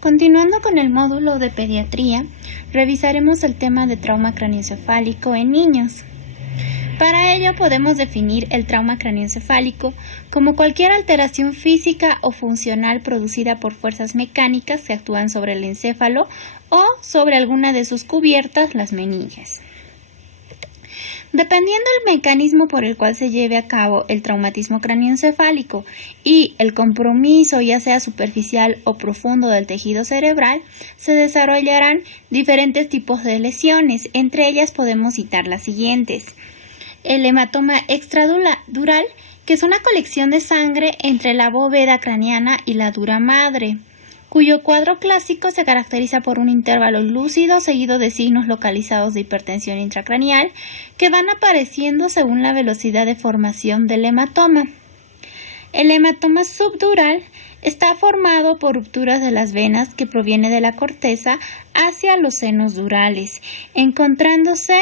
Continuando con el módulo de pediatría, revisaremos el tema de trauma craneoencefálico en niños. Para ello podemos definir el trauma craneoencefálico como cualquier alteración física o funcional producida por fuerzas mecánicas que actúan sobre el encéfalo o sobre alguna de sus cubiertas, las meninges. Dependiendo del mecanismo por el cual se lleve a cabo el traumatismo craneoencefálico y el compromiso, ya sea superficial o profundo del tejido cerebral, se desarrollarán diferentes tipos de lesiones. Entre ellas podemos citar las siguientes. El hematoma extradural, que es una colección de sangre entre la bóveda craneana y la dura madre, cuyo cuadro clásico se caracteriza por un intervalo lúcido seguido de signos localizados de hipertensión intracraneal que van apareciendo según la velocidad de formación del hematoma. El hematoma subdural está formado por rupturas de las venas que proviene de la corteza hacia los senos durales, encontrándose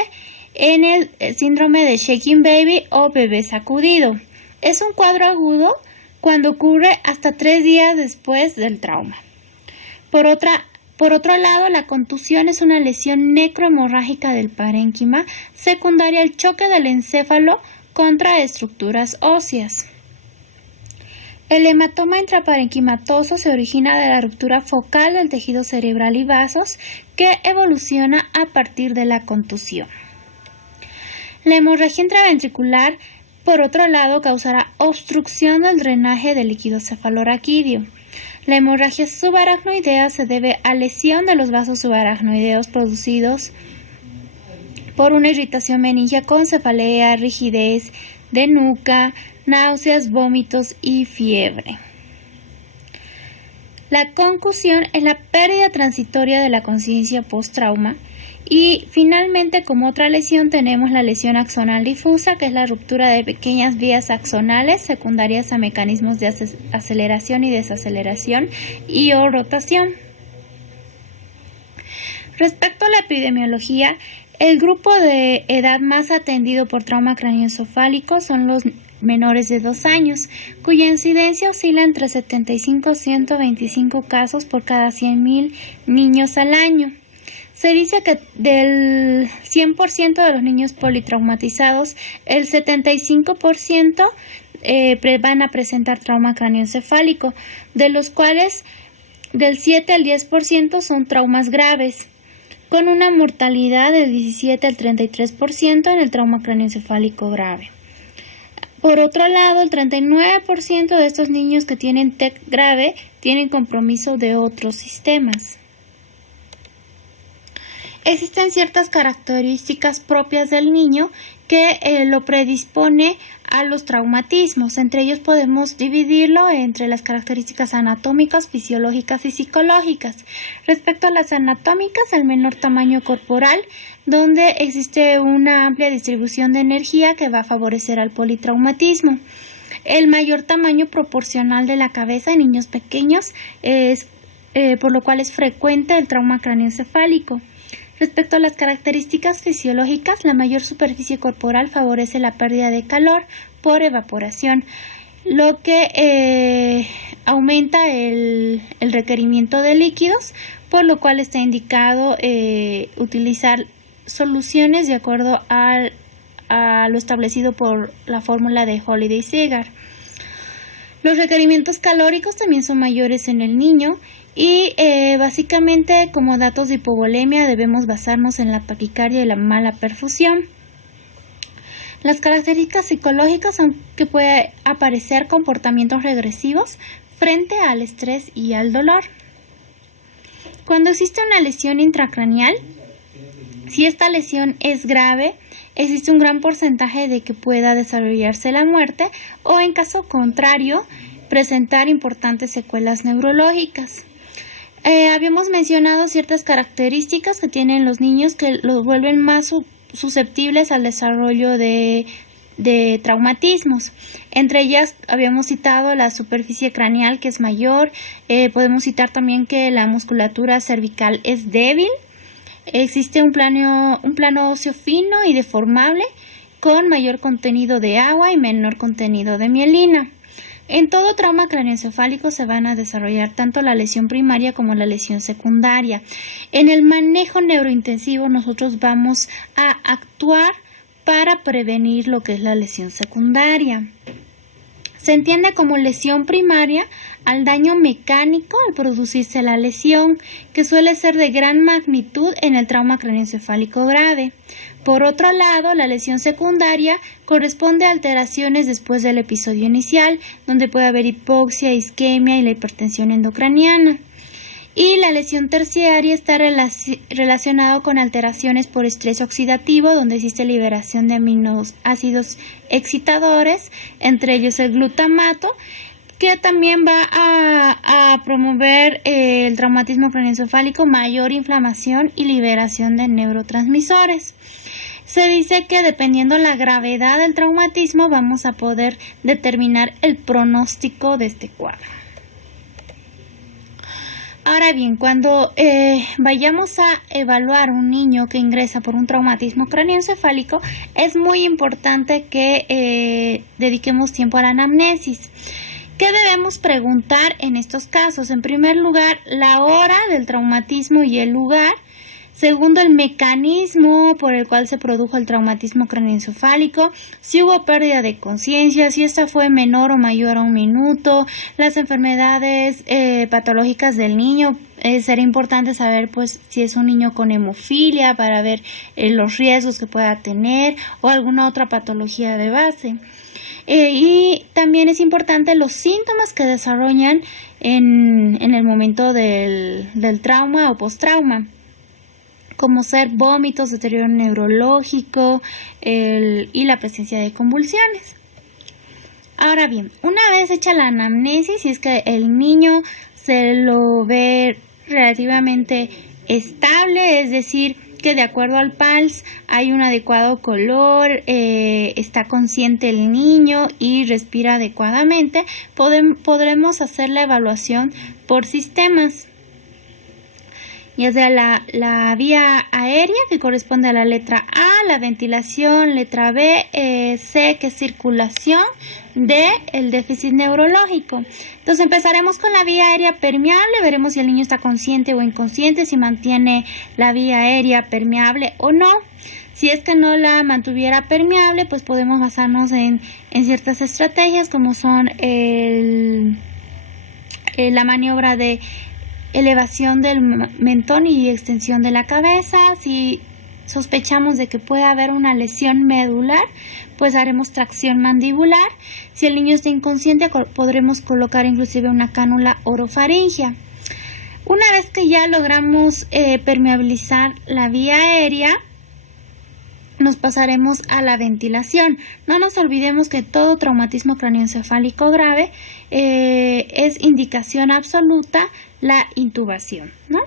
en el síndrome de shaking baby o bebé sacudido. Es un cuadro agudo cuando ocurre hasta 3 días después del trauma. Por otro lado, la contusión es una lesión necrohemorrágica del parénquima secundaria al choque del encéfalo contra estructuras óseas. El hematoma intraparenquimatoso se origina de la ruptura focal del tejido cerebral y vasos que evoluciona a partir de la contusión. La hemorragia intraventricular, por otro lado, causará obstrucción del drenaje del líquido cefalorraquídeo. La hemorragia subaracnoidea se debe a lesión de los vasos subaracnoideos producidos por una irritación meningia con cefalea, rigidez de nuca, náuseas, vómitos y fiebre. La concusión es la pérdida transitoria de la conciencia post-trauma. Y finalmente, como otra lesión, tenemos la lesión axonal difusa, que es la ruptura de pequeñas vías axonales secundarias a mecanismos de aceleración y desaceleración y o rotación. Respecto a la epidemiología, el grupo de edad más atendido por trauma craneoencefálico son los menores de 2 años, cuya incidencia oscila entre 75 y 125 casos por cada 100.000 niños al año. Se dice que del 100% de los niños politraumatizados, el 75% van a presentar trauma craneoencefálico, de los cuales del 7 al 10% son traumas graves, con una mortalidad del 17 al 33% en el trauma craneoencefálico grave. Por otro lado, el 39% de estos niños que tienen TEC grave tienen compromiso de otros sistemas. Existen ciertas características propias del niño que lo predispone a los traumatismos. Entre ellos podemos dividirlo entre las características anatómicas, fisiológicas y psicológicas. Respecto a las anatómicas, el menor tamaño corporal, donde existe una amplia distribución de energía que va a favorecer al politraumatismo. El mayor tamaño proporcional de la cabeza en niños pequeños es por lo cual es frecuente el trauma craneoencefálico. Respecto a las características fisiológicas, la mayor superficie corporal favorece la pérdida de calor por evaporación, lo que aumenta el requerimiento de líquidos, por lo cual está indicado utilizar soluciones de acuerdo a lo establecido por la fórmula de Holliday-Segar. Los requerimientos calóricos también son mayores en el niño y básicamente como datos de hipovolemia debemos basarnos en la taquicardia y la mala perfusión. Las características psicológicas son que puede aparecer comportamientos regresivos frente al estrés y al dolor. Cuando existe una lesión intracraneal, si esta lesión es grave, existe un gran porcentaje de que pueda desarrollarse la muerte o, en caso contrario, presentar importantes secuelas neurológicas. Habíamos mencionado ciertas características que tienen los niños que los vuelven más susceptibles al desarrollo de traumatismos. Entre ellas habíamos citado la superficie craneal, que es mayor. Podemos citar también que la musculatura cervical es débil. Existe un plano óseo fino y deformable con mayor contenido de agua y menor contenido de mielina. En todo trauma craneoencefálico se van a desarrollar tanto la lesión primaria como la lesión secundaria. En el manejo neurointensivo nosotros vamos a actuar para prevenir lo que es la lesión secundaria. Se entiende como lesión primaria al daño mecánico al producirse la lesión, que suele ser de gran magnitud en el trauma craneoencefálico grave. Por otro lado, la lesión secundaria corresponde a alteraciones después del episodio inicial, donde puede haber hipoxia, isquemia y la hipertensión endocraniana. Y la lesión terciaria está relacionada con alteraciones por estrés oxidativo, donde existe liberación de aminoácidos excitadores, entre ellos el glutamato, que también va a promover el traumatismo craneoencefálico, mayor inflamación y liberación de neurotransmisores. Se dice que dependiendo la gravedad del traumatismo vamos a poder determinar el pronóstico de este cuadro. Ahora bien, cuando vayamos a evaluar un niño que ingresa por un traumatismo craneoencefálico, es muy importante que dediquemos tiempo a la anamnesis. ¿Qué debemos preguntar en estos casos? En primer lugar, la hora del traumatismo y el lugar. Segundo, el mecanismo por el cual se produjo el traumatismo craneoencefálico, si hubo pérdida de conciencia, si esta fue menor o mayor a 1 minuto, las enfermedades patológicas del niño. Será importante saber pues si es un niño con hemofilia para ver los riesgos que pueda tener o alguna otra patología de base. Y también es importante los síntomas que desarrollan en el momento del trauma o postrauma, como ser vómitos, deterioro neurológico y la presencia de convulsiones. Ahora bien, una vez hecha la anamnesis, si es que el niño se lo ve relativamente estable, es decir, que de acuerdo al PALS hay un adecuado color, está consciente el niño y respira adecuadamente, podremos hacer la evaluación por sistemas, ya sea la vía aérea, que corresponde a la letra A, la ventilación, letra B, C, que es circulación, D, el déficit neurológico. Entonces empezaremos con la vía aérea permeable, veremos si el niño está consciente o inconsciente, si mantiene la vía aérea permeable o no. Si es que no la mantuviera permeable, pues podemos basarnos en ciertas estrategias, como son la maniobra de elevación del mentón y extensión de la cabeza. Si sospechamos de que puede haber una lesión medular, pues haremos tracción mandibular. Si el niño está inconsciente, podremos colocar inclusive una cánula orofaringea. Una vez que ya logramos permeabilizar la vía aérea, nos pasaremos a la ventilación. No nos olvidemos que todo traumatismo craneoencefálico grave es indicación absoluta la intubación, ¿no?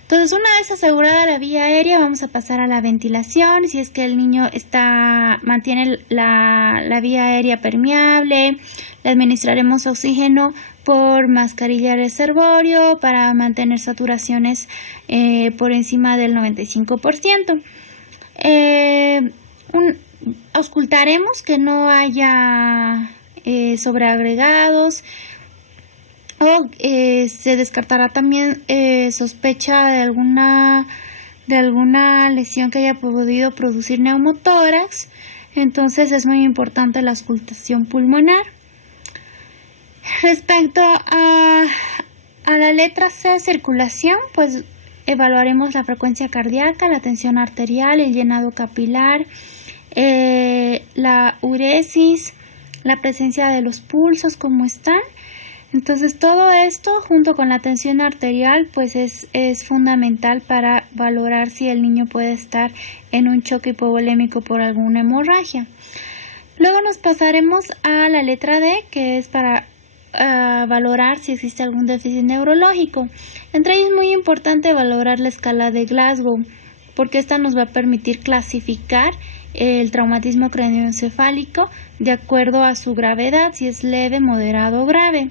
Entonces, una vez asegurada la vía aérea, vamos a pasar a la ventilación. Si es que el niño mantiene la vía aérea permeable, le administraremos oxígeno por mascarilla reservorio para mantener saturaciones por encima del 95%. Auscultaremos que no haya sobreagregados, o se descartará también sospecha de alguna lesión que haya podido producir neumotórax. Entonces es muy importante la auscultación pulmonar. Respecto a la letra C, circulación, pues evaluaremos la frecuencia cardíaca, la tensión arterial, el llenado capilar, la uresis, la presencia de los pulsos, cómo están. Entonces todo esto junto con la tensión arterial pues es fundamental para valorar si el niño puede estar en un choque hipovolémico por alguna hemorragia. Luego nos pasaremos a la letra D, que es para valorar si existe algún déficit neurológico. Entre ellos es muy importante valorar la escala de Glasgow, porque esta nos va a permitir clasificar el traumatismo craneoencefálico de acuerdo a su gravedad, si es leve, moderado o grave.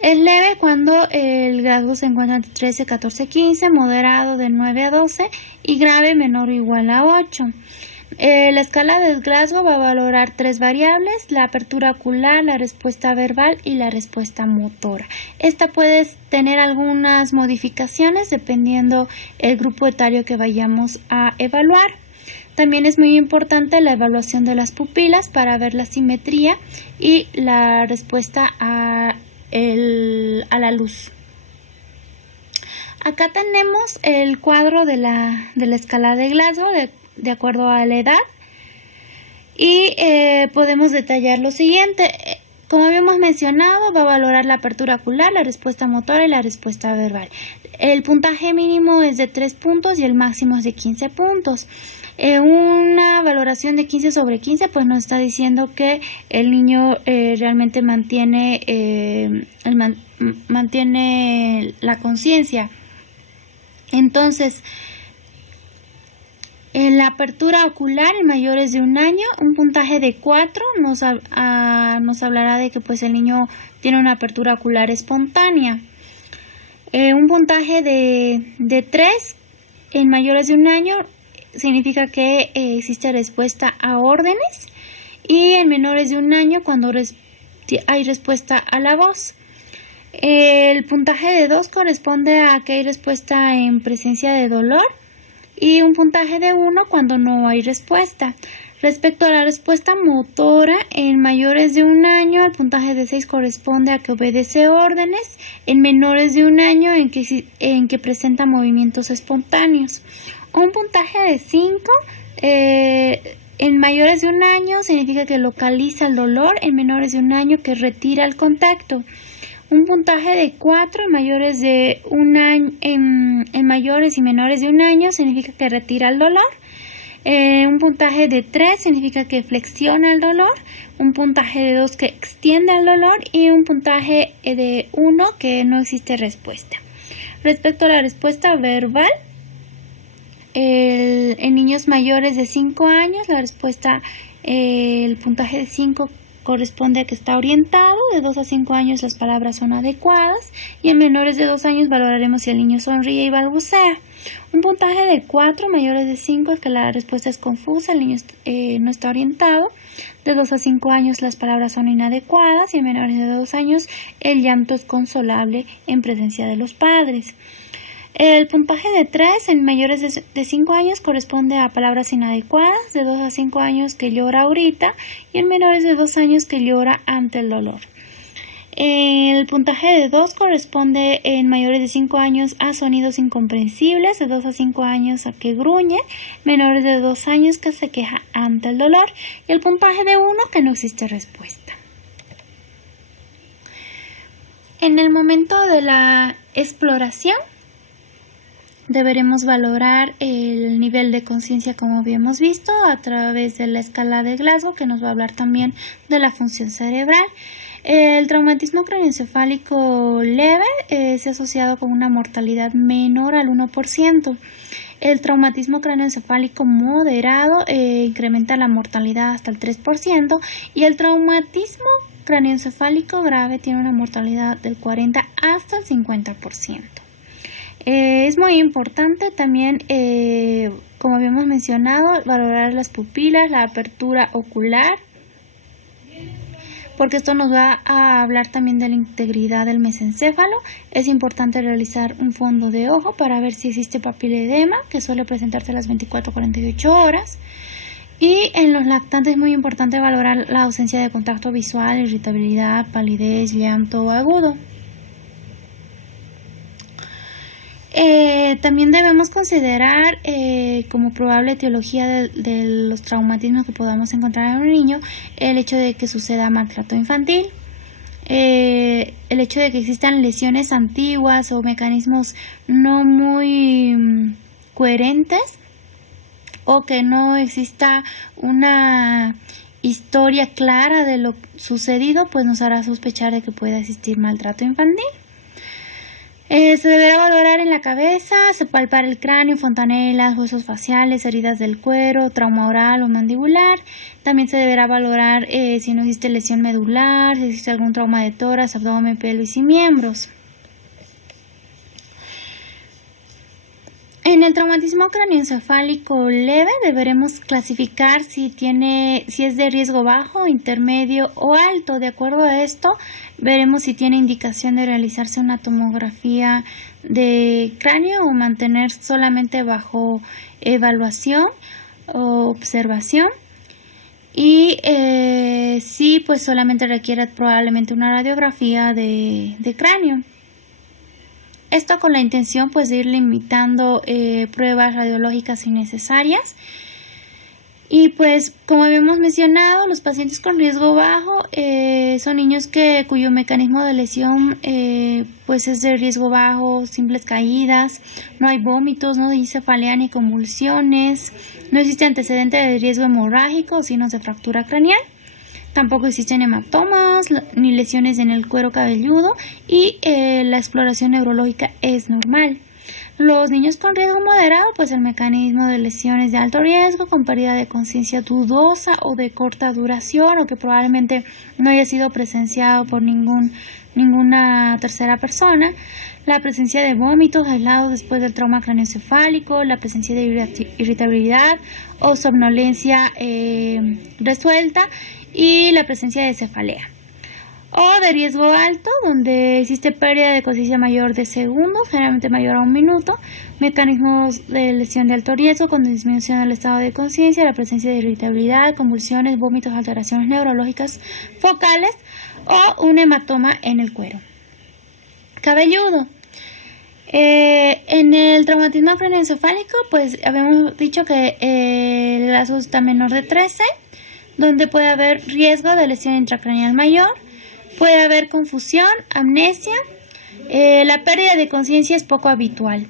Es leve cuando el Glasgow se encuentra entre 13, 14, 15, moderado de 9 a 12 y grave menor o igual a 8. La escala de Glasgow va a valorar 3 variables: la apertura ocular, la respuesta verbal y la respuesta motora. Esta puede tener algunas modificaciones dependiendo el grupo etario que vayamos a evaluar. También es muy importante la evaluación de las pupilas para ver la simetría y la respuesta a la luz. Acá tenemos el cuadro de la escala de Glasgow de acuerdo a la edad y podemos detallar lo siguiente. Como habíamos mencionado, va a valorar la apertura ocular, la respuesta motora y la respuesta verbal. El puntaje mínimo es de 3 puntos y el máximo es de 15 puntos. Una valoración de 15 sobre 15 pues nos está diciendo que el niño realmente mantiene la conciencia. Entonces, en la apertura ocular en mayores de 1 año, un puntaje de 4 nos hablará de que pues el niño tiene una apertura ocular espontánea. Un puntaje de 3 en mayores de 1 año significa que existe respuesta a órdenes, y en menores de 1 año cuando hay respuesta a la voz. El puntaje de 2 corresponde a que hay respuesta en presencia de dolor, y un puntaje de 1 cuando no hay respuesta. Respecto a la respuesta motora, en mayores de 1 año, el puntaje de 6 corresponde a que obedece órdenes, en menores de 1 año en que presenta movimientos espontáneos. Un puntaje de 5 en mayores de 1 año significa que localiza el dolor, en menores de 1 año que retira el contacto. Un puntaje de 4 en mayores de 1 año, en mayores y menores de 1 año significa que retira el dolor. Un puntaje de 3 significa que flexiona el dolor. Un puntaje de 2 que extiende el dolor, y un puntaje de 1 que no existe respuesta. Respecto a la respuesta verbal, en niños mayores de 5 años, la respuesta, el puntaje de 5 corresponde a que está orientado. De 2 a 5 años las palabras son adecuadas, y en menores de 2 años valoraremos si el niño sonríe y balbucea. Un puntaje de 4 mayores de 5 es que la respuesta es confusa, el niño no está orientado. De 2 a 5 años las palabras son inadecuadas, y en menores de 2 años el llanto es consolable en presencia de los padres. El puntaje de 3 en mayores de 5 años corresponde a palabras inadecuadas. De 2 a 5 años que llora ahorita, y en menores de 2 años que llora ante el dolor. El puntaje de 2 corresponde en mayores de 5 años a sonidos incomprensibles. De 2 a 5 años a que gruñe, menores de 2 años que se queja ante el dolor, y el puntaje de 1 que no existe respuesta. En el momento de la exploración, deberemos valorar el nivel de conciencia, como habíamos visto, a través de la escala de Glasgow, que nos va a hablar también de la función cerebral. El traumatismo craneoencefálico leve se ha asociado con una mortalidad menor al 1%. El traumatismo craneoencefálico moderado incrementa la mortalidad hasta el 3%, y el traumatismo craneoencefálico grave tiene una mortalidad del 40 hasta el 50%. Es muy importante también, como habíamos mencionado, valorar las pupilas, la apertura ocular, porque esto nos va a hablar también de la integridad del mesencéfalo. Es importante realizar un fondo de ojo para ver si existe papiledema, que suele presentarse a las 24 a 48 horas. Y en los lactantes es muy importante valorar la ausencia de contacto visual, irritabilidad, palidez, llanto agudo. También debemos considerar como probable etiología de los traumatismos que podamos encontrar en un niño el hecho de que suceda maltrato infantil, el hecho de que existan lesiones antiguas o mecanismos no muy coherentes, o que no exista una historia clara de lo sucedido, pues nos hará sospechar de que pueda existir maltrato infantil. Se deberá valorar en la cabeza, se palpar el cráneo, fontanelas, huesos faciales, heridas del cuero, trauma oral o mandibular. También se deberá valorar si no existe lesión medular, si existe algún trauma de tórax, abdomen, pelvis y miembros. En el traumatismo craneoencefálico leve deberemos clasificar si es de riesgo bajo, intermedio o alto. De acuerdo a esto, veremos si tiene indicación de realizarse una tomografía de cráneo o mantener solamente bajo evaluación o observación. Y sí, pues solamente requiere probablemente una radiografía de cráneo. Esto con la intención pues de ir limitando pruebas radiológicas innecesarias. Y pues como habíamos mencionado, los pacientes con riesgo bajo son niños cuyo mecanismo de lesión pues es de riesgo bajo, simples caídas, no hay vómitos, no hay cefalea ni convulsiones, no existe antecedente de riesgo hemorrágico o signos de fractura craneal. Tampoco existen hematomas ni lesiones en el cuero cabelludo y la exploración neurológica es normal. Los niños con riesgo moderado, pues el mecanismo de lesiones de alto riesgo con pérdida de conciencia dudosa o de corta duración o que probablemente no haya sido presenciado por ninguna tercera persona, la presencia de vómitos aislados después del trauma craneoencefálico, la presencia de irritabilidad o somnolencia resuelta y la presencia de cefalea. O de riesgo alto, donde existe pérdida de conciencia mayor de segundos, generalmente mayor a 1 minuto, mecanismos de lesión de alto riesgo con disminución del estado de conciencia, la presencia de irritabilidad, convulsiones, vómitos, alteraciones neurológicas focales o un hematoma en el cuero cabelludo. En el traumatismo craneoencefálico, pues habíamos dicho que el lazo está menor de 13, donde puede haber riesgo de lesión intracraneal mayor, puede haber confusión, amnesia, la pérdida de conciencia es poco habitual.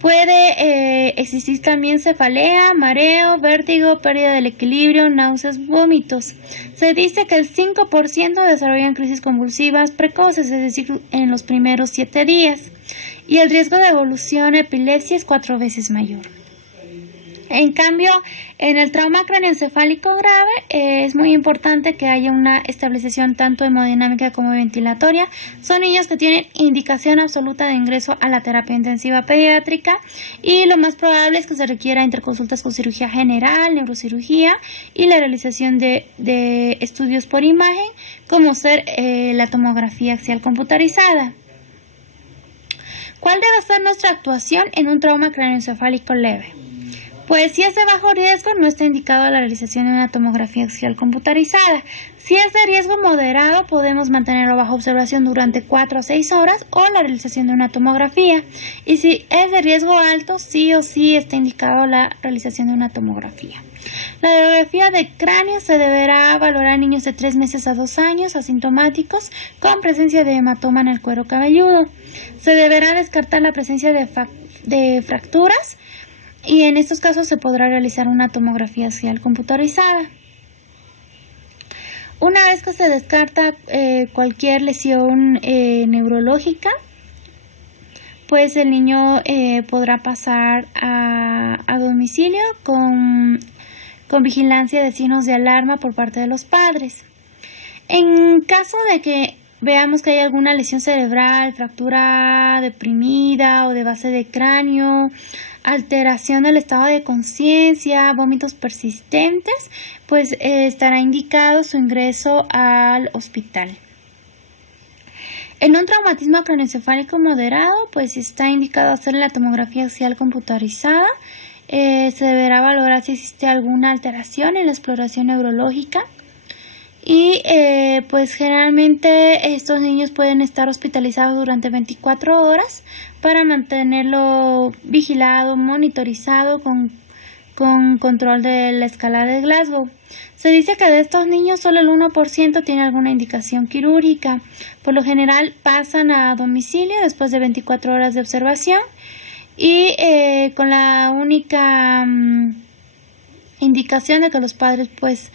Puede existir también cefalea, mareo, vértigo, pérdida del equilibrio, náuseas, vómitos. Se dice que el 5% desarrollan crisis convulsivas precoces, es decir, en los primeros 7 días. Y el riesgo de evolución a epilepsia es 4 veces mayor. En cambio, en el trauma craneoencefálico grave es muy importante que haya una estabilización tanto hemodinámica como ventilatoria. Son niños que tienen indicación absoluta de ingreso a la terapia intensiva pediátrica y lo más probable es que se requiera interconsultas con cirugía general, neurocirugía y la realización de estudios por imagen como ser la tomografía axial computarizada. ¿Cuál debe ser nuestra actuación en un trauma craneoencefálico leve? Pues si es de bajo riesgo, no está indicado la realización de una tomografía axial computarizada. Si es de riesgo moderado, podemos mantenerlo bajo observación durante 4 a 6 horas o la realización de una tomografía. Y si es de riesgo alto, sí o sí está indicado la realización de una tomografía. La radiografía de cráneo se deberá valorar en niños de 3 meses a 2 años asintomáticos con presencia de hematoma en el cuero cabelludo. Se deberá descartar la presencia de fracturas y en estos casos se podrá realizar una tomografía axial computarizada. Una vez que se descarta cualquier lesión neurológica, pues el niño podrá pasar a domicilio con vigilancia de signos de alarma por parte de los padres. En caso de que veamos que hay alguna lesión cerebral, fractura deprimida o de base de cráneo, alteración del estado de conciencia, vómitos persistentes, pues estará indicado su ingreso al hospital. En un traumatismo craneoencefálico moderado, pues está indicado hacer la tomografía axial computarizada. Se deberá valorar si existe alguna alteración en la exploración neurológica. Y pues generalmente estos niños pueden estar hospitalizados durante 24 horas para mantenerlo vigilado, monitorizado con control de la escala de Glasgow. Se dice que de estos niños solo el 1% tiene alguna indicación quirúrgica. Por lo general pasan a domicilio después de 24 horas de observación y con la única indicación de que los padres pues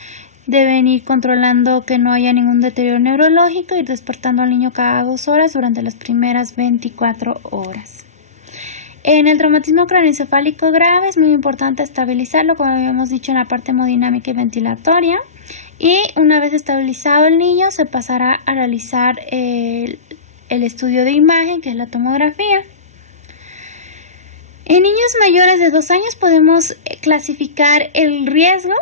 deben ir controlando que no haya ningún deterioro neurológico y despertando al niño cada 2 horas durante las primeras 24 horas. En el traumatismo craneoencefálico grave es muy importante estabilizarlo, como habíamos dicho, en la parte hemodinámica y ventilatoria. Y una vez estabilizado el niño, se pasará a realizar el estudio de imagen, que es la tomografía. En niños mayores de 2 años podemos clasificar el riesgo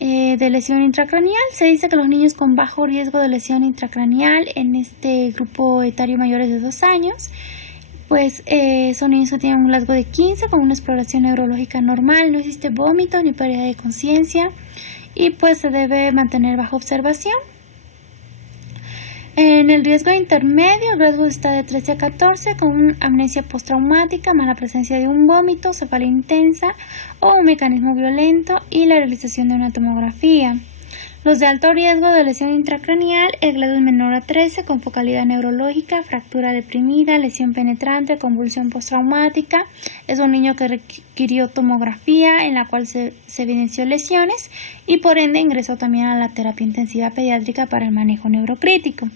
de lesión intracraneal. Se dice que los niños con bajo riesgo de lesión intracraneal en este grupo etario mayores de 2 años, pues son niños que tienen un rasgo de 15 con una exploración neurológica normal, no existe vómito ni pérdida de conciencia y pues se debe mantener bajo observación. En el riesgo intermedio, el riesgo está de 13 a 14 con amnesia postraumática más la presencia de un vómito, cefalea intensa o un mecanismo violento y la realización de una tomografía. Los de alto riesgo de lesión intracraneal, el grado es menor a 13 con focalidad neurológica, fractura deprimida, lesión penetrante, convulsión postraumática. Es un niño que requirió tomografía en la cual se evidenció lesiones y por ende ingresó también a la terapia intensiva pediátrica para el manejo neurocrítico.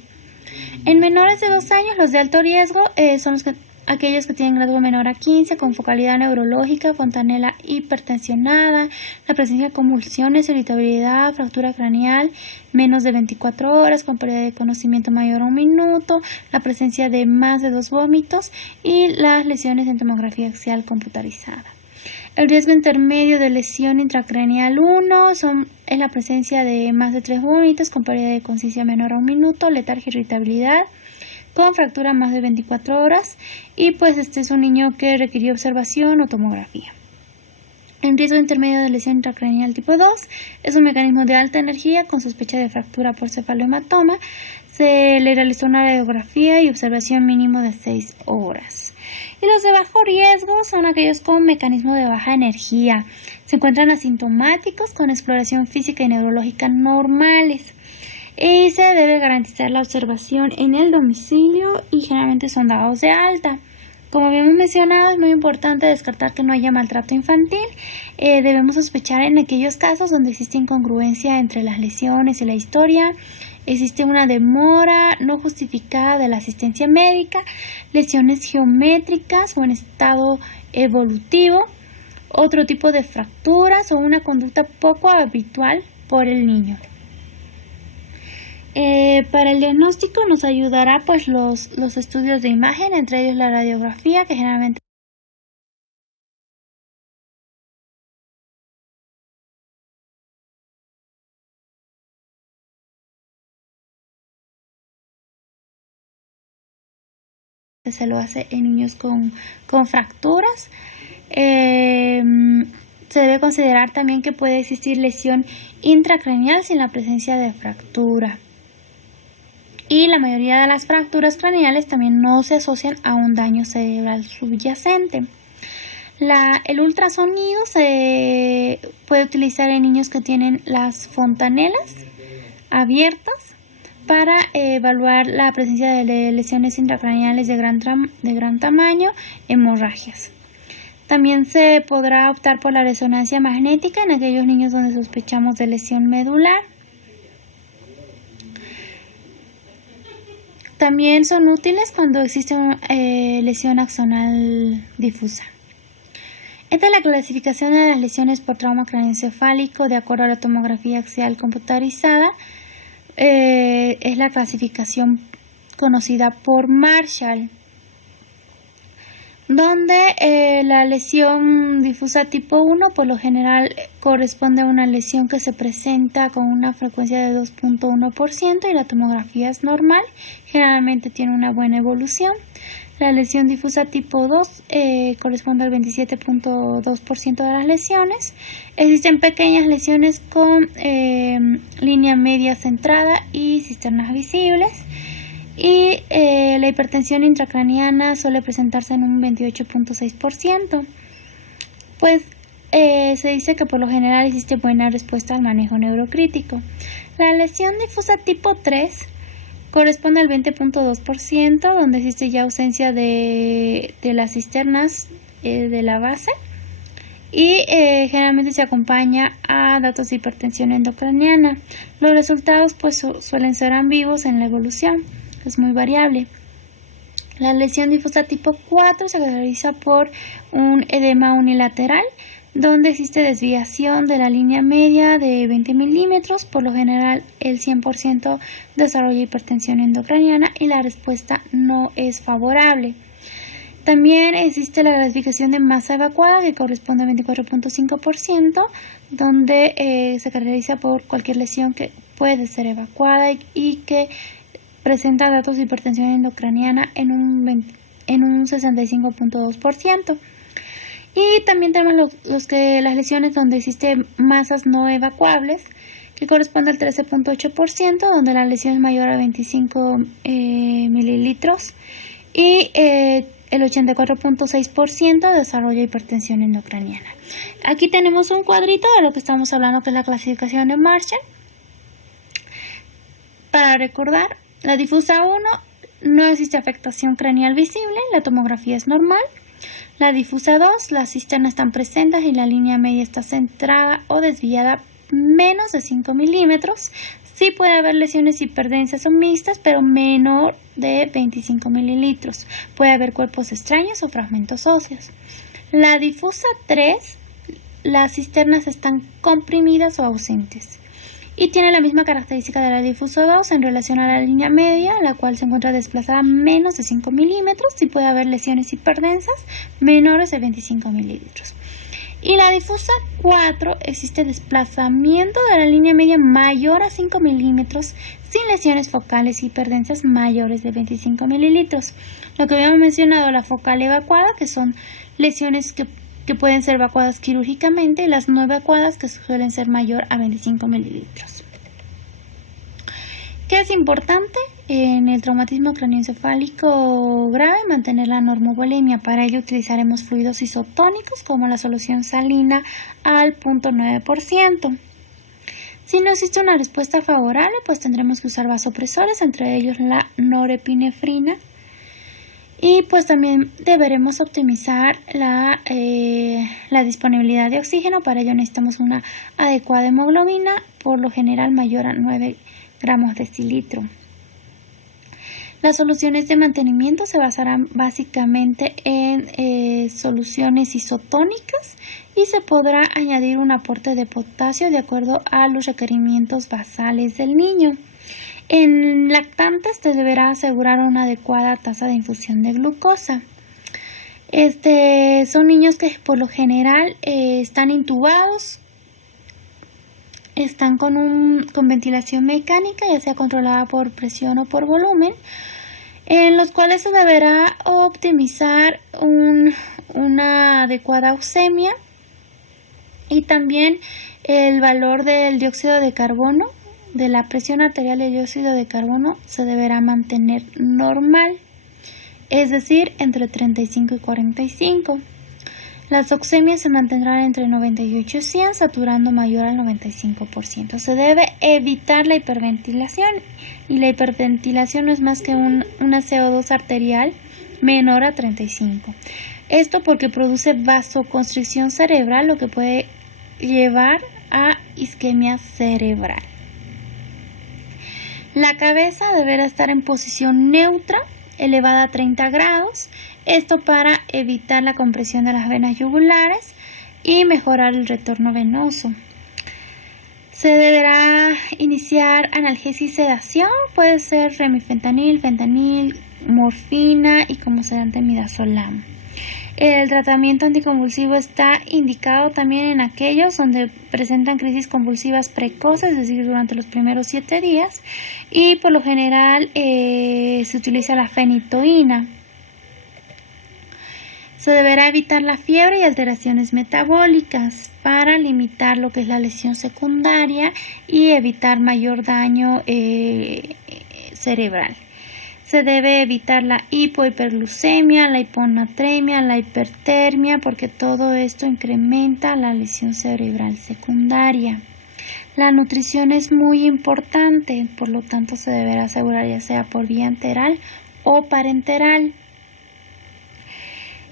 En menores de 2 años, los de alto riesgo son aquellos que tienen grado menor a 15 con focalidad neurológica, fontanela hipertensionada, la presencia de convulsiones, irritabilidad, fractura craneal, menos de 24 horas con pérdida de conocimiento mayor a 1 minuto, la presencia de más de 2 vómitos y las lesiones en tomografía axial computarizada. El riesgo intermedio de lesión intracraneal 1 es la presencia de más de 3 vómitos con pérdida de conciencia menor a 1 minuto, letargia, irritabilidad, con fractura más de 24 horas y pues este es un niño que requirió observación o tomografía. El riesgo intermedio de lesión intracraneal tipo 2 es un mecanismo de alta energía con sospecha de fractura por cefalohematoma. Se le realizó una radiografía y observación mínimo de 6 horas. Y los de bajo riesgo son aquellos con mecanismo de baja energía. Se encuentran asintomáticos con exploración física y neurológica normales. Y se debe garantizar la observación en el domicilio y generalmente son dados de alta. Como habíamos mencionado, es muy importante descartar que no haya maltrato infantil. Debemos sospechar en aquellos casos donde existe incongruencia entre las lesiones y la historia, existe una demora no justificada de la asistencia médica, lesiones geométricas o en estado evolutivo, otro tipo de fracturas o una conducta poco habitual por el niño. Para el diagnóstico nos ayudará pues los estudios de imagen, entre ellos la radiografía, que generalmente se lo hace en niños con fracturas. Se debe considerar también que puede existir lesión intracraneal sin la presencia de fractura. Y la mayoría de las fracturas craneales también no se asocian a un daño cerebral subyacente. El ultrasonido se puede utilizar en niños que tienen las fontanelas abiertas para evaluar la presencia de lesiones intracraneales de gran tamaño, hemorragias. También se podrá optar por la resonancia magnética en aquellos niños donde sospechamos de lesión medular. También son útiles cuando existe una lesión axonal difusa. Esta es la clasificación de las lesiones por trauma craneoencefálico de acuerdo a la tomografía axial computarizada. Es la clasificación conocida por Marshall, donde la lesión difusa tipo 1 por lo general corresponde a una lesión que se presenta con una frecuencia de 2.1% y la tomografía es normal, generalmente tiene una buena evolución. La lesión difusa tipo 2 corresponde al 27.2% de las lesiones. Existen pequeñas lesiones con línea media centrada y cisternas visibles. Y la hipertensión intracraniana suele presentarse en un 28.6%. Pues se dice que por lo general existe buena respuesta al manejo neurocrítico. La lesión difusa tipo 3 corresponde al 20.2%, donde existe ya ausencia de las cisternas de la base y generalmente se acompaña a datos de hipertensión endocraniana. Los resultados pues suelen ser ambiguos en la evolución, es muy variable. La lesión difusa tipo 4 se caracteriza por un edema unilateral, donde existe desviación de la línea media de 20 milímetros. Por lo general, el 100% desarrolla hipertensión endocraniana y la respuesta no es favorable. También existe la clasificación de masa evacuada, que corresponde a 24.5%, donde se caracteriza por cualquier lesión que puede ser evacuada y que presenta datos de hipertensión endocraniana en un 65.2%. Y también tenemos las lesiones donde existen masas no evacuables, que corresponde al 13.8%, donde la lesión es mayor a 25 mililitros, y el 84.6% desarrolla hipertensión endocraniana. Aquí tenemos un cuadrito de lo que estamos hablando, que es la clasificación de Marshall. Para recordar, la difusa 1, no existe afectación craneal visible, la tomografía es normal. La difusa 2, las cisternas están presentes y la línea media está centrada o desviada menos de 5 milímetros. Sí puede haber lesiones hiperdensas o mixtas, pero menor de 25 mililitros. Puede haber cuerpos extraños o fragmentos óseos. La difusa 3, las cisternas están comprimidas o ausentes. Y tiene la misma característica de la difusa 2 en relación a la línea media, la cual se encuentra desplazada menos de 5 milímetros. Sí puede haber lesiones hiperdensas menores de 25 mililitros. Y la difusa 4, existe desplazamiento de la línea media mayor a 5 milímetros sin lesiones focales hiperdensas mayores de 25 mililitros. Lo que habíamos mencionado, la focal evacuada, que son lesiones que pueden ser evacuadas quirúrgicamente, y las no evacuadas, que suelen ser mayor a 25 mililitros. ¿Qué es importante en el traumatismo craneoencefálico grave? Mantener la normovolemia. Para ello utilizaremos fluidos isotónicos como la solución salina al 0.9%. Si no existe una respuesta favorable, pues tendremos que usar vasopresores, entre ellos la norepinefrina. Y pues también deberemos optimizar la disponibilidad de oxígeno. Para ello necesitamos una adecuada hemoglobina, por lo general mayor a 9 gramos decilitro. Las soluciones de mantenimiento se basarán básicamente en soluciones isotónicas, y se podrá añadir un aporte de potasio de acuerdo a los requerimientos basales del niño. En lactantes se deberá asegurar una adecuada tasa de infusión de glucosa. Son niños que por lo general están intubados, están con ventilación mecánica, ya sea controlada por presión o por volumen, en los cuales se deberá optimizar una adecuada oxemia, y también el valor del dióxido de carbono, de la presión arterial de dióxido de carbono, se deberá mantener normal, es decir, entre 35 y 45. Las oxemias se mantendrán entre 98 y 100, saturando mayor al 95%. Se debe evitar la hiperventilación, y la hiperventilación no es más que una CO2 arterial menor a 35. Esto porque produce vasoconstricción cerebral, lo que puede llevar a isquemia cerebral. La cabeza deberá estar en posición neutra, elevada a 30 grados, esto para evitar la compresión de las venas yugulares y mejorar el retorno venoso. Se deberá iniciar analgesia y sedación, puede ser remifentanil, fentanil, morfina y como sedante midazolam. El tratamiento anticonvulsivo está indicado también en aquellos donde presentan crisis convulsivas precoces, es decir, durante los primeros 7 días, y por lo general se utiliza la fenitoína. Se deberá evitar la fiebre y alteraciones metabólicas para limitar lo que es la lesión secundaria y evitar mayor daño cerebral. Se debe evitar la hipohiperglucemia, la hiponatremia, la hipertermia, porque todo esto incrementa la lesión cerebral secundaria. La nutrición es muy importante, por lo tanto se deberá asegurar ya sea por vía enteral o parenteral.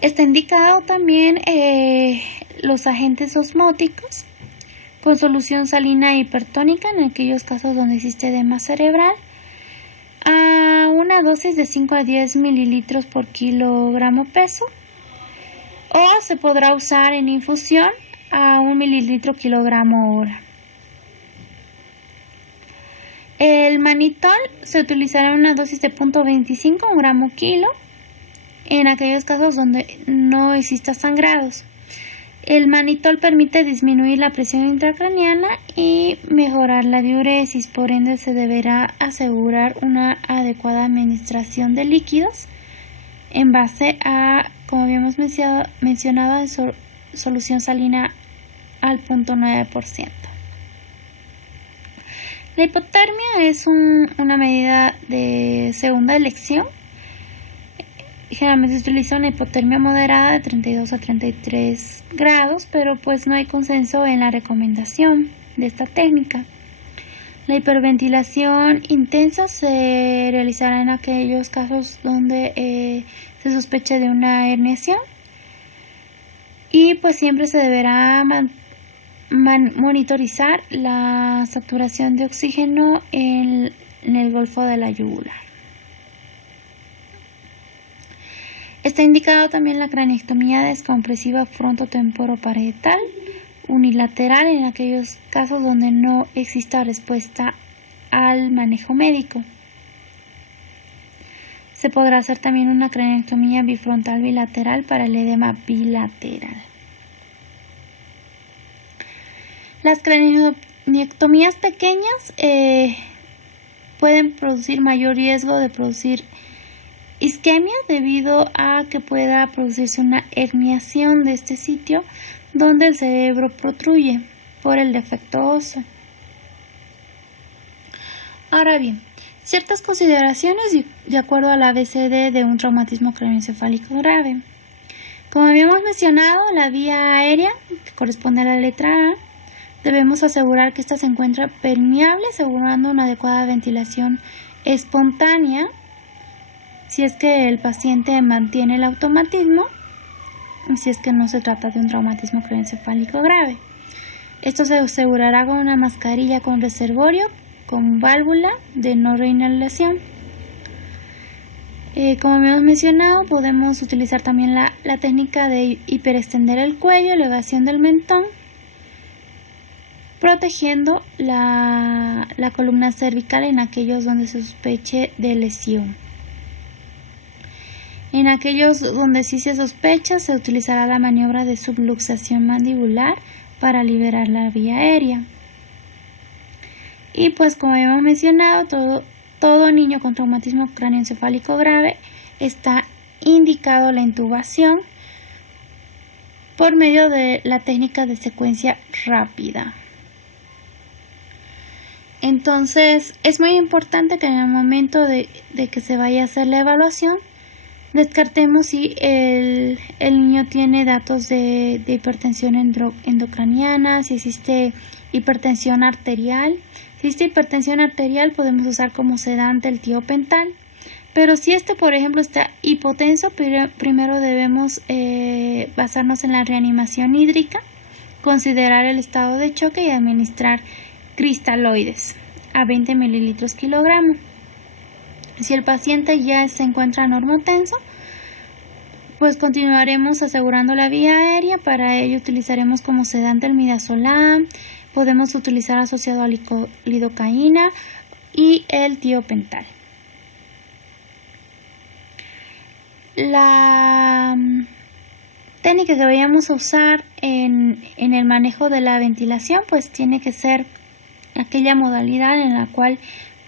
Está indicado también los agentes osmóticos con solución salina hipertónica en aquellos casos donde existe edema cerebral, a una dosis de 5 a 10 mililitros por kilogramo peso, o se podrá usar en infusión a 1 mililitro kilogramo hora. El manitol se utilizará en una dosis de 0.25 gramo kilo en aquellos casos donde no exista sangrados. El mannitol permite disminuir la presión intracraneana y mejorar la diuresis, por ende se deberá asegurar una adecuada administración de líquidos en base a, como habíamos mencionado, solución salina al 0.9%. La hipotermia es una medida de segunda elección. Generalmente se utiliza una hipotermia moderada de 32 a 33 grados, pero pues no hay consenso en la recomendación de esta técnica. La hiperventilación intensa se realizará en aquellos casos donde se sospeche de una herniación y pues siempre se deberá monitorizar la saturación de oxígeno en el golfo de la yugular. Está indicado también la craniectomía descompresiva frontotemporoparietal unilateral en aquellos casos donde no exista respuesta al manejo médico. Se podrá hacer también una craniectomía bifrontal bilateral para el edema bilateral. Las craniectomías pequeñas pueden producir mayor riesgo de producir isquemia debido a que pueda producirse una herniación de este sitio donde el cerebro protruye por el defecto óseo. Ahora bien, ciertas consideraciones de acuerdo al ABCD de un traumatismo craneoencefálico grave. Como habíamos mencionado, la vía aérea, que corresponde a la letra A, debemos asegurar que ésta se encuentra permeable, asegurando una adecuada ventilación espontánea si es que el paciente mantiene el automatismo, si es que no se trata de un traumatismo craneoencefálico grave. Esto se asegurará con una mascarilla con reservorio, con válvula de no reinhalación. Como hemos mencionado, podemos utilizar también la técnica de hiperextender el cuello, elevación del mentón, protegiendo la columna cervical en aquellos donde se sospeche de lesión. En aquellos donde sí se sospecha, se utilizará la maniobra de subluxación mandibular para liberar la vía aérea. Y pues como hemos mencionado, todo niño con traumatismo craneoencefálico grave está indicado la intubación por medio de la técnica de secuencia rápida. Entonces es muy importante que en el momento de que se vaya a hacer la evaluación descartemos si el niño tiene datos de hipertensión endocraniana, si existe hipertensión arterial. Si existe hipertensión arterial podemos usar como sedante el tiopental, pero si por ejemplo está hipotenso, primero debemos basarnos en la reanimación hídrica, considerar el estado de choque y administrar cristaloides a 20 mililitros kilogramo. Si el paciente ya se encuentra normotenso, pues continuaremos asegurando la vía aérea. Para ello utilizaremos como sedante el midazolam, podemos utilizar asociado a lidocaína y el tiopental. La técnica que vayamos a usar en el manejo de la ventilación pues tiene que ser aquella modalidad en la cual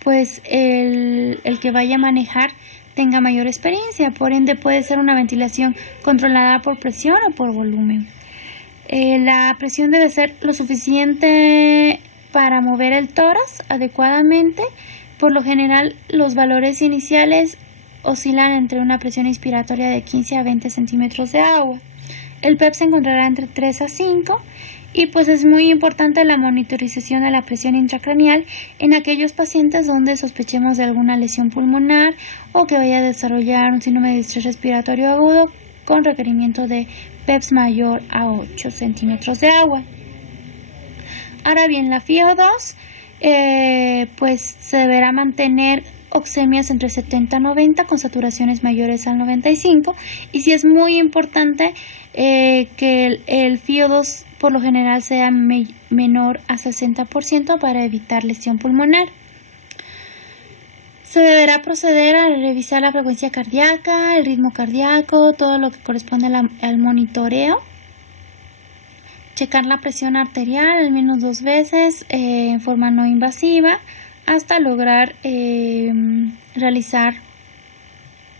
pues el que vaya a manejar tenga mayor experiencia, por ende puede ser una ventilación controlada por presión o por volumen. La presión debe ser lo suficiente para mover el tórax adecuadamente. Por lo general los valores iniciales oscilan entre una presión inspiratoria de 15 a 20 centímetros de agua. El PEP se encontrará entre 3 a 5 y pues es muy importante la monitorización de la presión intracraneal en aquellos pacientes donde sospechemos de alguna lesión pulmonar o que vaya a desarrollar un síndrome de distrés respiratorio agudo con requerimiento de PEPs mayor a 8 centímetros de agua. Ahora bien, la FiO2 pues se deberá mantener oxemias entre 70 a 90 con saturaciones mayores al 95 y sí es muy importante que el FiO2 por lo general sea menor a 60% para evitar lesión pulmonar. Se deberá proceder a revisar la frecuencia cardíaca, el ritmo cardíaco, todo lo que corresponde al monitoreo. Checar la presión arterial al menos 2 veces en forma no invasiva hasta lograr realizar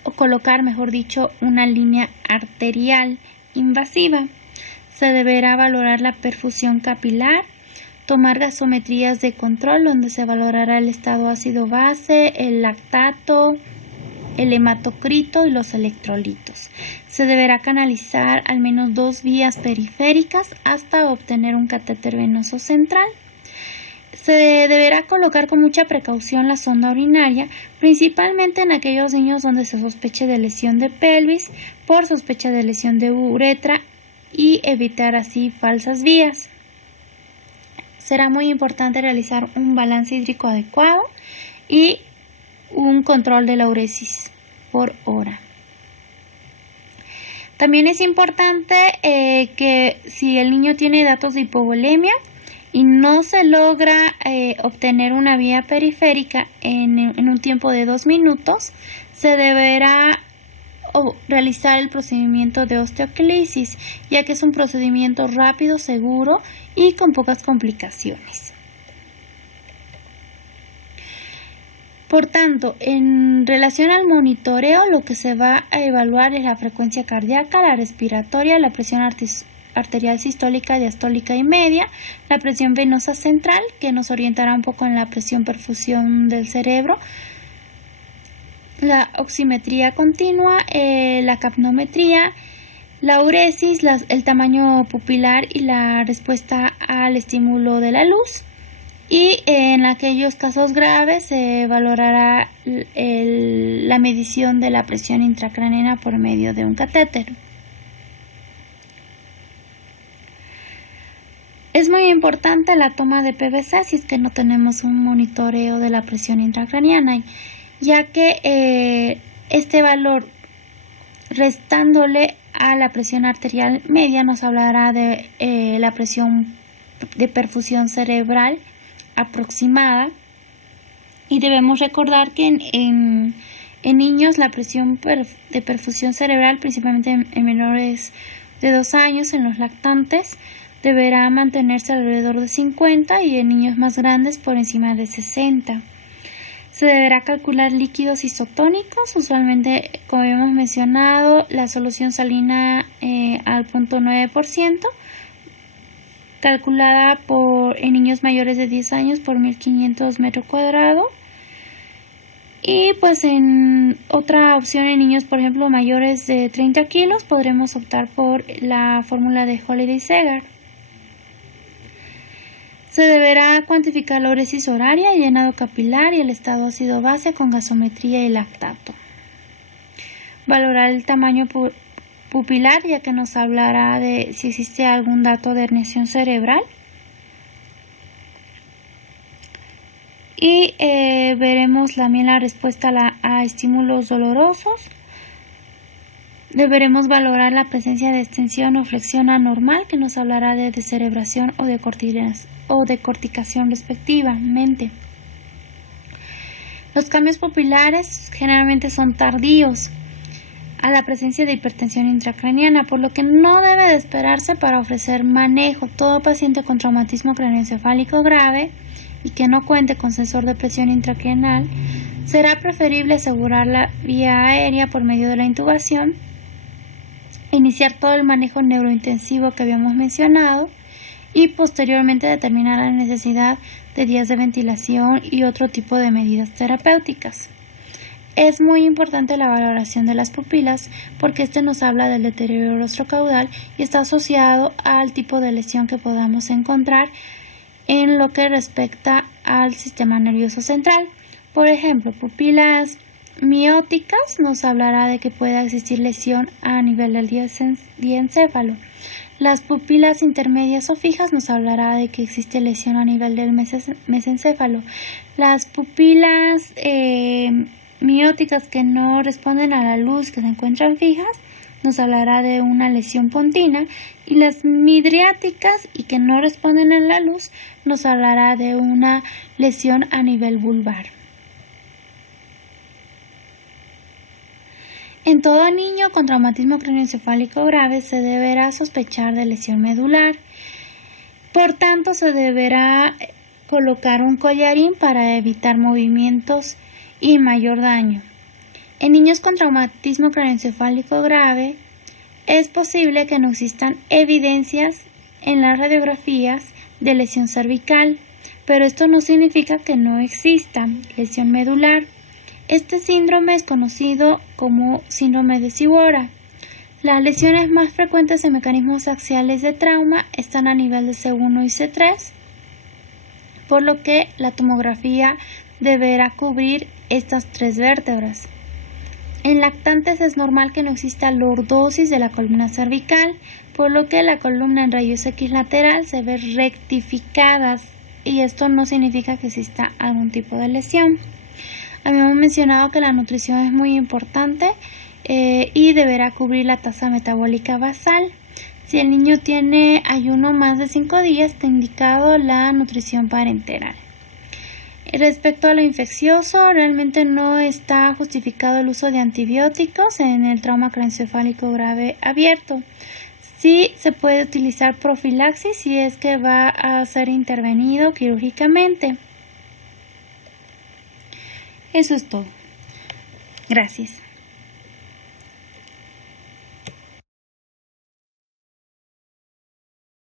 o colocar, mejor dicho, una línea arterial invasiva. Se deberá valorar la perfusión capilar, tomar gasometrías de control donde se valorará el estado ácido-base, el lactato, el hematocrito y los electrolitos. Se deberá canalizar al menos 2 vías periféricas hasta obtener un catéter venoso central. Se deberá colocar con mucha precaución la sonda urinaria, principalmente en aquellos niños donde se sospeche de lesión de pelvis, por sospecha de lesión de uretra y evitar así falsas vías. Será muy importante realizar un balance hídrico adecuado y un control de la uresis por hora. También es importante que si el niño tiene datos de hipovolemia y no se logra obtener una vía periférica en un tiempo de 2 minutos, se deberá realizar el procedimiento de osteoclisis, ya que es un procedimiento rápido, seguro y con pocas complicaciones. Por tanto, en relación al monitoreo, lo que se va a evaluar es la frecuencia cardíaca, la respiratoria, la presión arterial sistólica, diastólica y media, la presión venosa central, que nos orientará un poco en la presión perfusión del cerebro, la oximetría continua, la capnometría, la uresis, el tamaño pupilar y la respuesta al estímulo de la luz. Y en aquellos casos graves se valorará la medición de la presión intracraneana por medio de un catéter. Es muy importante la toma de PVC si es que no tenemos un monitoreo de la presión intracraneana, ya que este valor restándole a la presión arterial media nos hablará de la presión de perfusión cerebral aproximada, y debemos recordar que en niños la presión de perfusión cerebral, principalmente en menores de 2 años, en los lactantes, deberá mantenerse alrededor de 50 y en niños más grandes por encima de 60. Se deberá calcular líquidos isotónicos, usualmente, como habíamos mencionado, la solución salina al 0.9%, calculada en niños mayores de 10 años por 1500 metros cuadrados. Y pues en otra opción en niños, por ejemplo, mayores de 30 kilos, podremos optar por la fórmula de Holiday-Segar. Se deberá cuantificar la uresis horaria, el llenado capilar y el estado ácido-base con gasometría y lactato. Valorar el tamaño pupilar, ya que nos hablará de si existe algún dato de herniación cerebral. Y veremos también la respuesta a estímulos dolorosos. Deberemos valorar la presencia de extensión o flexión anormal, que nos hablará de descerebración o de corticación respectivamente. Los cambios pupilares generalmente son tardíos a la presencia de hipertensión intracraniana, por lo que no debe de esperarse para ofrecer manejo. Todo paciente con traumatismo craneoencefálico grave y que no cuente con sensor de presión intracraneal, será preferible asegurar la vía aérea por medio de la intubación, iniciar todo el manejo neurointensivo que habíamos mencionado y posteriormente determinar la necesidad de días de ventilación y otro tipo de medidas terapéuticas. Es muy importante la valoración de las pupilas porque este nos habla del deterioro rostrocaudal y está asociado al tipo de lesión que podamos encontrar en lo que respecta al sistema nervioso central. Por ejemplo, pupilas mióticas nos hablará de que pueda existir lesión a nivel del diencéfalo. Las pupilas intermedias o fijas nos hablará de que existe lesión a nivel del mesencéfalo. Las pupilas mióticas que no responden a la luz, que se encuentran fijas, nos hablará de una lesión pontina, y las midriáticas y que no responden a la luz nos hablará de una lesión a nivel vulvar. En todo niño con traumatismo craneoencefálico grave se deberá sospechar de lesión medular. Por tanto, se deberá colocar un collarín para evitar movimientos y mayor daño. En niños con traumatismo craneoencefálico grave, es posible que no existan evidencias en las radiografías de lesión cervical, pero esto no significa que no exista lesión medular. Este síndrome es conocido como síndrome de Sibora. Las lesiones más frecuentes en mecanismos axiales de trauma están a nivel de C1 y C3, por lo que la tomografía deberá cubrir estas 3 vértebras. En lactantes es normal que no exista lordosis de la columna cervical, por lo que la columna en rayos X lateral se ve rectificada, y esto no significa que exista algún tipo de lesión. Habíamos mencionado que la nutrición es muy importante y deberá cubrir la tasa metabólica basal. Si el niño tiene ayuno más de 5 días, está indicado la nutrición parenteral. Respecto a lo infeccioso, realmente no está justificado el uso de antibióticos en el trauma craneoencefálico grave abierto. Sí se puede utilizar profilaxis si es que va a ser intervenido quirúrgicamente. Eso es todo. Gracias.